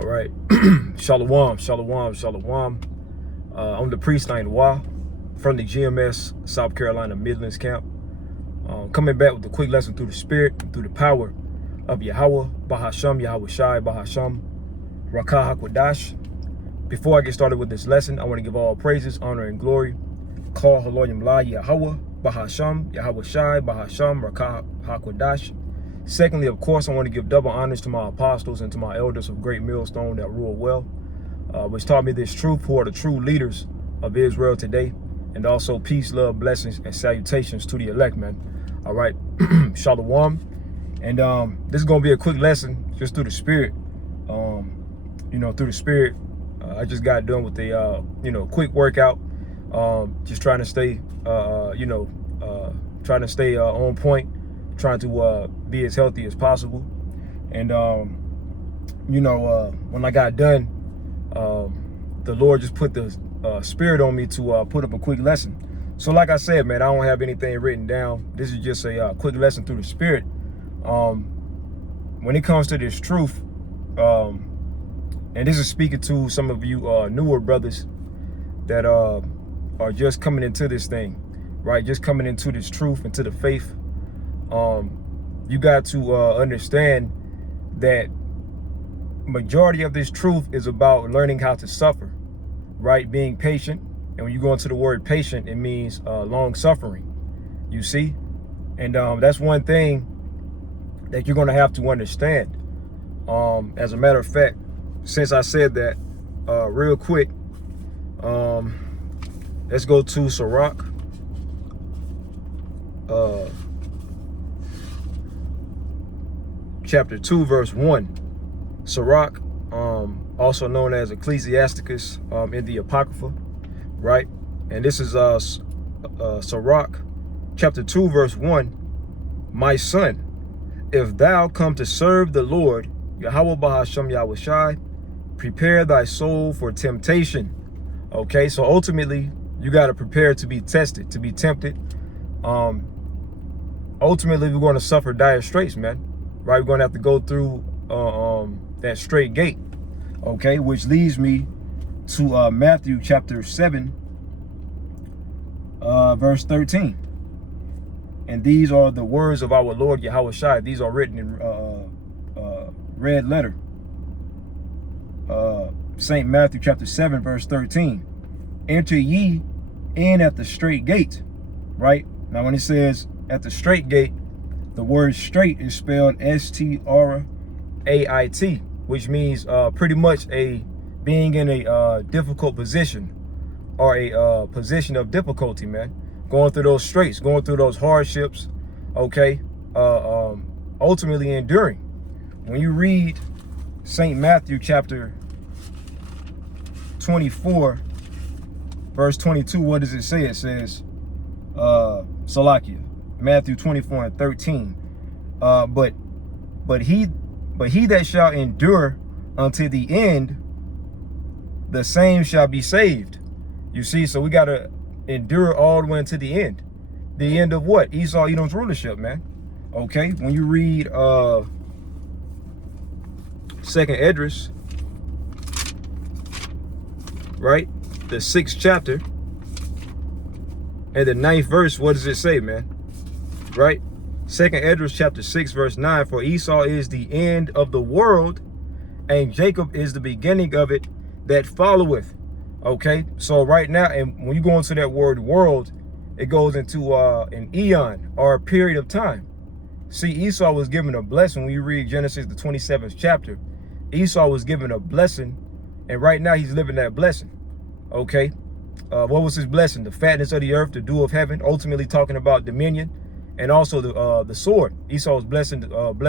All right. Shalom, shalom, shalom. I'm the priest named Wah from the GMS South Carolina Midlands camp. Coming back with a quick lesson through the spirit, through the power of Yahweh, Bahasham, Yahweh Shai, Bahasham, Rakah HaKodash. Before I get started with this lesson, I want to give all praises, honor, and glory. Call Haloyim La Yahweh, Bahasham, Yahweh Shai, Bahasham, Rakah HaKodash. Secondly, of course, I want to give double honors to my apostles and to my elders of great millstone that rule well, which taught me this truth, who are the true leaders of Israel today. And also peace, love, blessings, and salutations to the elect, man. All right, shalom. And this is going to be a quick lesson just through the spirit. Through the spirit. I just got done with a, quick workout. Just trying to stay, on point, trying to be as healthy as possible. And, when I got done, the Lord just put the spirit on me to put up a quick lesson. So like I said, man, I don't have anything written down. This is just a quick lesson through the spirit. When it comes to this truth, and this is speaking to some of you newer brothers that are just coming into this thing, right? Just coming into this truth, into the faith. You got to understand that majority of this truth is about learning how to suffer, right? Being patient. And when you go into the word patient, it means long suffering, you see? And that's one thing that you're going to have to understand. As a matter of fact, since I said that, real quick, let's go to Sirach. Chapter 2, verse 1. Sirach, also known as Ecclesiasticus in the Apocrypha, right? And this is Sirach, chapter 2, verse 1. My son, if thou come to serve the Lord, Yahweh Bahasham Yahweh Shai, prepare thy soul for temptation. Okay, so ultimately, you got to prepare to be tested, to be tempted. Ultimately, we're going to suffer dire straits, man. Right, we're going to have to go through that straight gate. Okay, which leads me to Matthew chapter 7, verse 13. And these are the words of our Lord Yahweh Shai. These are written in red letter. St. Matthew chapter 7, verse 13. Enter ye in at the straight gate. Right? Now when it says at the straight gate, the word straight is spelled S-T-R-A-I-T, which means pretty much being in a difficult position, or a position of difficulty, man. Going through those straits, going through those hardships, okay? Ultimately enduring. When you read St. Matthew chapter 24, verse 22, what does it say? It says, Salakia, Matthew 24 and 13. But he that shall endure unto the end, the same shall be saved. You see, so we gotta endure all the way to the end. The end of what? Esau, Edom's rulership, man. Okay, when you read Second Esdras, right? The 6th chapter and the 9th verse, what does it say, man? Right? Second Esdras chapter 6, verse 9. For Esau is the end of the world, and Jacob is the beginning of it that followeth. Okay, so right now, and when you go into that word world, it goes into an eon, or a period of time. See, Esau was given a blessing. When you read Genesis, the 27th chapter, Esau was given a blessing, and right now he's living that blessing. Okay, what was his blessing? The fatness of the earth, the dew of heaven, ultimately talking about dominion, and also the sword. Esau was blessed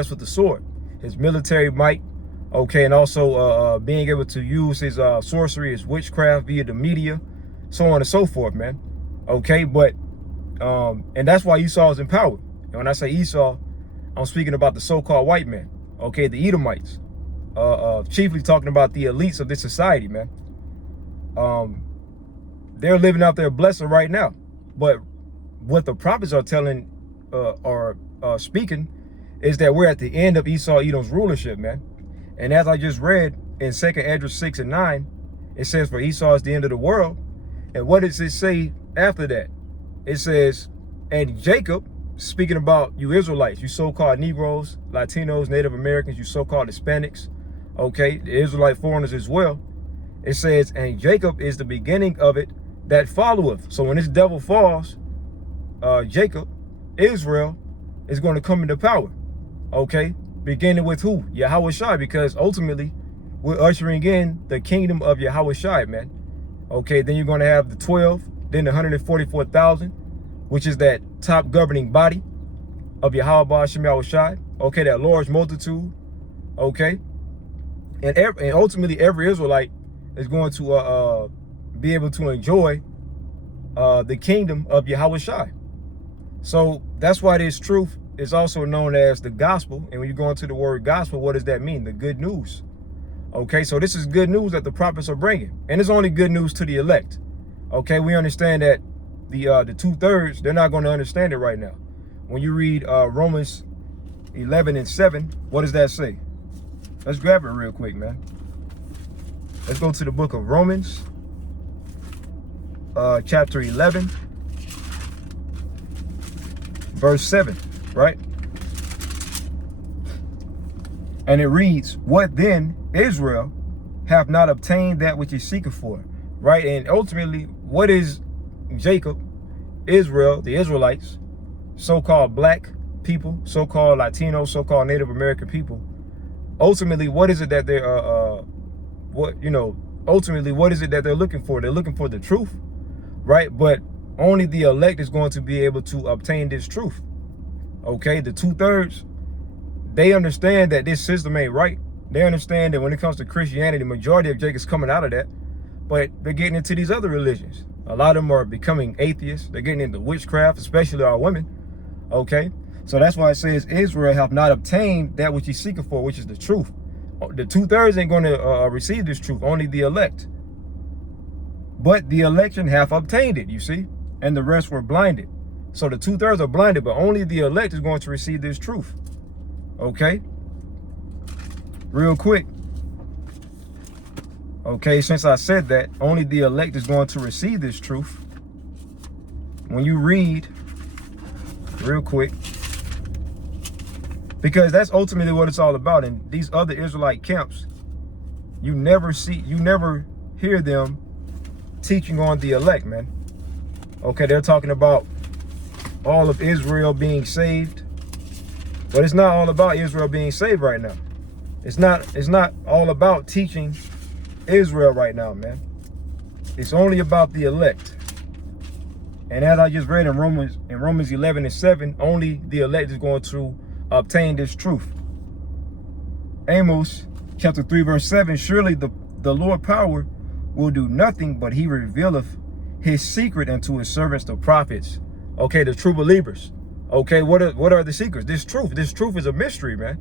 with the sword, his military might. Okay, and also being able to use his sorcery, his witchcraft via the media, so on and so forth, man. Okay, but and that's why Esau is empowered. And when I say Esau, I'm speaking about the so-called white man. Okay, the Edomites, chiefly talking about the elites of this society, man. They're living out their blessing right now, but what the prophets are telling, speaking, is that we're at the end of Esau, Edom's rulership, man. And as I just read in 2nd Esdras 6 and 9, it says, for Esau is the end of the world. And what does it say after that? It says, and Jacob, speaking about you Israelites, you so-called Negroes, Latinos, Native Americans, you so-called Hispanics, okay, the Israelite foreigners as well. It says, and Jacob is the beginning of it that followeth. So when this devil falls, Jacob, Israel, is going to come into power, okay? Beginning with who? Yahweh Shai, because ultimately we're ushering in the kingdom of Yahweh Shai, man. Okay, then you're going to have the 12, then the 144,000, which is that top governing body of Yahweh Shem Yahweh Shai. Okay, that large multitude, okay? And ultimately every Israelite is going to be able to enjoy the kingdom of Yahweh Shai. So that's why this truth is also known as the gospel. And when you go into the word gospel, what does that mean? The good news. Okay, so this is good news that the prophets are bringing. And it's only good news to the elect. Okay, we understand that the 2/3, they're not going to understand it right now. When you read Romans 11 and 7, what does that say? Let's grab it real quick, man. Let's go to the book of Romans, chapter 11, verse 7, right? And it reads, what then, Israel, have not obtained that which he seeketh for, right? And ultimately, what is Jacob, Israel, the Israelites, so-called black people, so-called Latino, so-called Native American people? Ultimately, what is it that they're, ultimately, what is it that they're looking for? They're looking for the truth, right? But only the elect is going to be able to obtain this truth, okay? The 2/3, they understand that this system ain't right. They understand that when it comes to Christianity, the majority of Jacob's coming out of that, but they're getting into these other religions. A lot of them are becoming atheists. They're getting into witchcraft, especially our women, okay? So that's why it says, Israel have not obtained that which he seeketh for, which is the truth. The 2/3 ain't going to receive this truth, only the elect. But the election have obtained it, you see, and the rest were blinded. So the 2/3 are blinded, but only the elect is going to receive this truth, okay? Real quick. Okay, since I said that, only the elect is going to receive this truth. When you read, real quick, because that's ultimately what it's all about. In these other Israelite camps, you never hear them teaching on the elect, man. Okay, they're talking about all of Israel being saved, but it's not all about Israel being saved right now. It's not all about teaching Israel right now, man. It's only about the elect. And as I just read in Romans 11 and 7, only the elect is going to obtain this truth. Amos chapter 3 verse 7, surely the Lord power will do nothing, but he revealeth his secret unto his servants, the prophets. Okay, the true believers. Okay, what are the secrets? This truth is a mystery, man.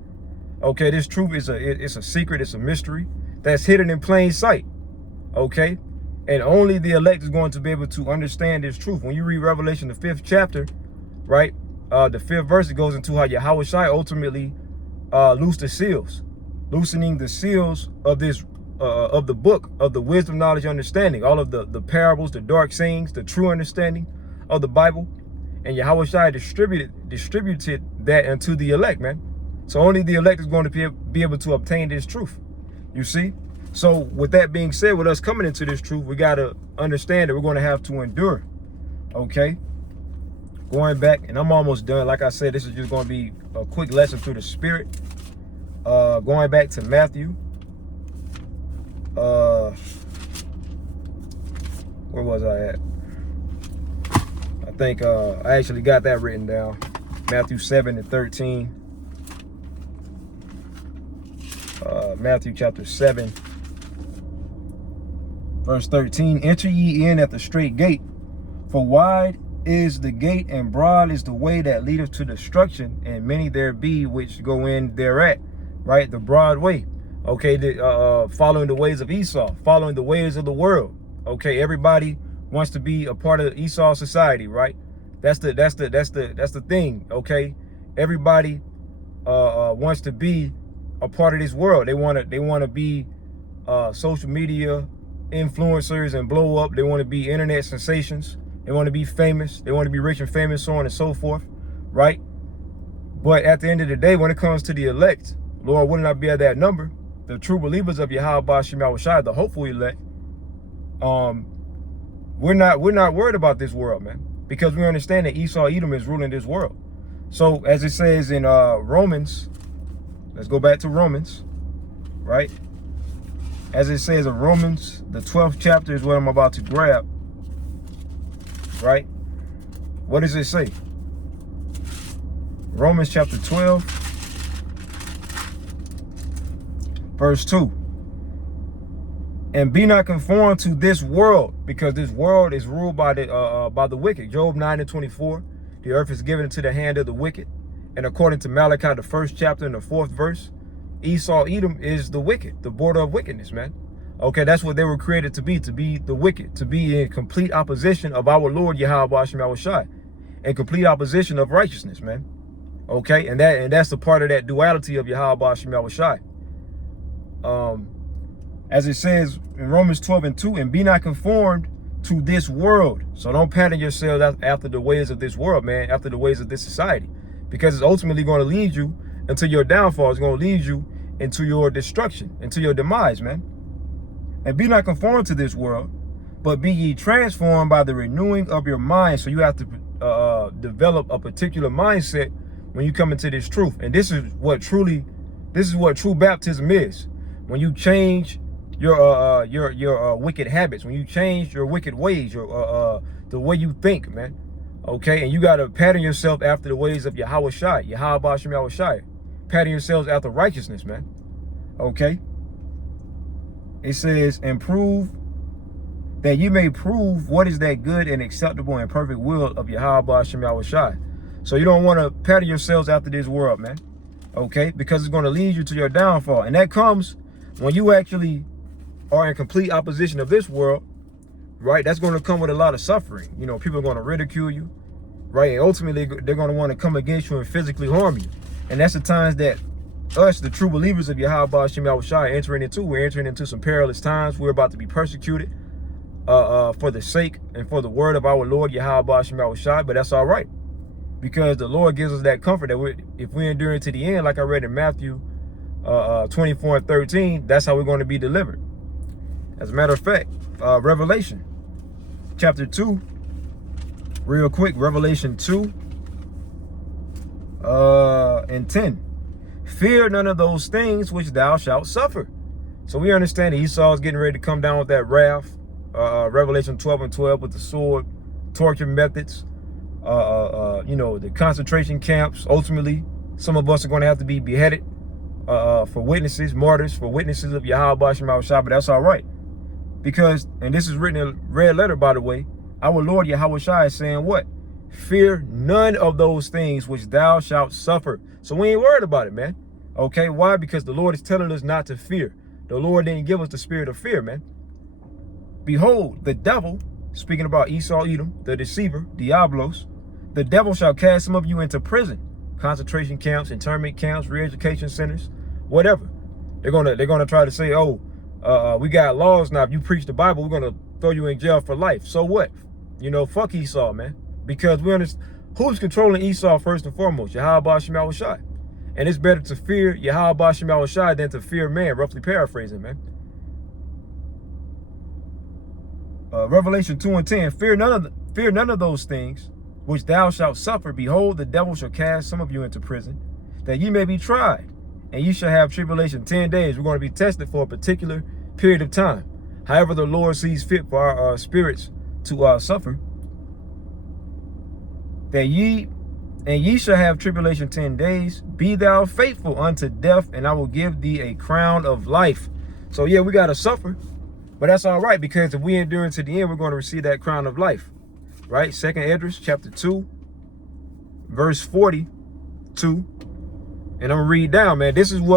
Okay, this truth is it's a secret, it's a mystery that's hidden in plain sight. Okay, and only the elect is going to be able to understand this truth. When you read Revelation, the 5th chapter, right, the 5th verse, it goes into how Yahweh Shai ultimately loosed the seals, loosening the seals of this of the book of the wisdom, knowledge, understanding, all of the parables, the dark sayings, the true understanding of the Bible. And Yahweh Shai distributed that unto the elect, man. So only the elect is going to be able to obtain this truth, you see. So with that being said, with us coming into this truth, we got to understand that we're going to have to endure, okay? Going back, and I'm almost done. Like I said, this is just going to be a quick lesson through the Spirit. Going back to Matthew. Where was I at? I think I actually got that written down. Matthew 7 and 13. Matthew chapter 7, verse 13. Enter ye in at the straight gate, for wide is the gate and broad is the way that leadeth to destruction, and many there be which go in thereat. Right, the broad way. Okay, following the ways of Esau, following the ways of the world. Okay, everybody wants to be a part of Esau society, right? That's the thing. Okay, everybody wants to be a part of this world. They want to be social media influencers and blow up. They want to be internet sensations. They want to be famous. They want to be rich and famous, so on and so forth, right? But at the end of the day, when it comes to the elect, Lord, would not be at that number, the true believers of Yahweh Ba'Shem Yahushua, the hopeful elect, we're not worried about this world, man, because we understand that Esau Edom is ruling this world. So as it says in Romans, let's go back to Romans, right? As it says in Romans, the 12th chapter is what I'm about to grab, right? What does it say? Romans chapter 12, verse 2. And be not conformed to this world, because this world is ruled by the wicked. Job 9:24. The earth is given into the hand of the wicked. And according to Malachi, the 1st chapter and the 4th verse, Esau Edom is the wicked, the border of wickedness, man. Okay, that's what they were created to be the wicked, to be in complete opposition of our Lord Yahweh Ba'Shem Yahushua, in complete opposition of righteousness, man. Okay, and that's the part of that duality of Yahweh Ba'Shem Yahushua. As it says in Romans 12:2, and be not conformed to this world. So don't pattern yourself after the ways of this world, man, after the ways of this society, because it's ultimately going to lead you into your downfall. It's going to lead you into your destruction, into your demise, man. And be not conformed to this world, but be ye transformed by the renewing of your mind. So you have to develop a particular mindset when you come into this truth. And this is what true baptism is. When you change your wicked habits, when you change your wicked ways, the way you think, man. Okay, and you gotta pattern yourself after the ways of Yahweh Shai, Yahweh Ba'Shem Yahushua. Pattern yourselves after righteousness, man. Okay. It says, and prove that you may prove what is that good and acceptable and perfect will of Yahweh Ba'Shem Yahushua. So you don't want to pattern yourselves after this world, man. Okay, because it's going to lead you to your downfall, and that comes when you actually are in complete opposition of this world, right? That's going to come with a lot of suffering. You know, people are going to ridicule you, right? And ultimately, they're going to want to come against you and physically harm you. And that's the times that us, the true believers of Yahweh Ba'Shem Yahushua, entering into. We're entering into some perilous times. We're about to be persecuted for the sake and for the word of our Lord Yahweh Ba'Shem Yahushua. But that's all right, because the Lord gives us that comfort that if we endure to the end, like I read in Matthew 24:13, that's how we're going to be delivered. As a matter of fact, Revelation chapter 2, real quick, Revelation 2 and 10. Fear none of those things which thou shalt suffer. So we understand that Esau is getting ready to come down with that wrath. Revelation 12:12 with the sword, torture methods, you know, the concentration camps. Ultimately, some of us are going to have to be beheaded for witnesses, martyrs, for witnesses of Yahweh Ba'Shem Yahushua. But that's all right, because, and this is written in red letter, by the way, our Lord Yahweh Shai is saying what? Fear none of those things which thou shalt suffer. So we ain't worried about it, man. Okay, why? Because the Lord is telling us not to fear. The Lord didn't give us the spirit of fear, man. Behold, the devil, speaking about Esau Edom, the deceiver, Diablos, the devil shall cast some of you into prison, concentration camps, internment camps, re-education centers, whatever. They're gonna try to say, oh, we got laws now. If you preach the Bible, we're gonna throw you in jail for life. So what? You know, fuck Esau, man. Because we understand who's controlling Esau first and foremost, Yahweh Ba'Shem Yahushua. And it's better to fear Yahweh Ba'Shem Yahushua than to fear man, roughly paraphrasing, man. Revelation 2:10, fear none of those things which thou shalt suffer. Behold, the devil shall cast some of you into prison, that ye may be tried, and ye shall have tribulation 10 days. We're going to be tested for a particular period of time. However the Lord sees fit for our spirits to suffer. That ye shall have tribulation 10 days. Be thou faithful unto death, and I will give thee a crown of life. So yeah, we got to suffer, but that's all right, because if we endure to the end, we're going to receive that crown of life, right? 2nd Esdras chapter 2, verse 42. And I'm going to read down, man. This is what